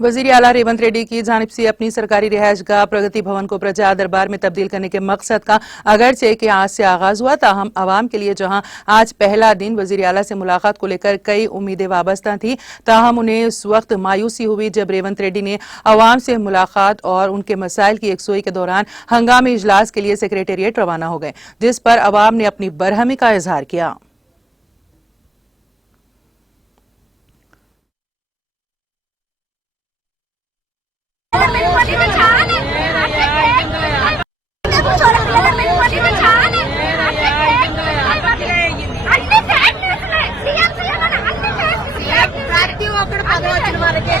वजीर आला रेवंत रेड्डी की जानिब से अपनी सरकारी रिहायशगाह प्रगति भवन को प्रजा दरबार में तब्दील करने के मकसद का अगरचे कि आज से आगाज हुआ, ताहम आवाम के लिए जहां आज पहला दिन वजीर आला से मुलाकात को लेकर कई उम्मीदें वाबस्ता थी, ताहम उन्हें उस वक्त मायूसी हुई जब रेवंत रेड्डी ने आवाम से मुलाकात और उनके मसाइल की यकसुई के दौरान हंगामी इजलास के लिए सेक्रेटेरिएट रवाना हो गए, जिस पर आवाम ने अपनी बरहमी का इजहार किया। ప్రతి ఒక్కడు పదవి వచ్చిన వాళ్ళకి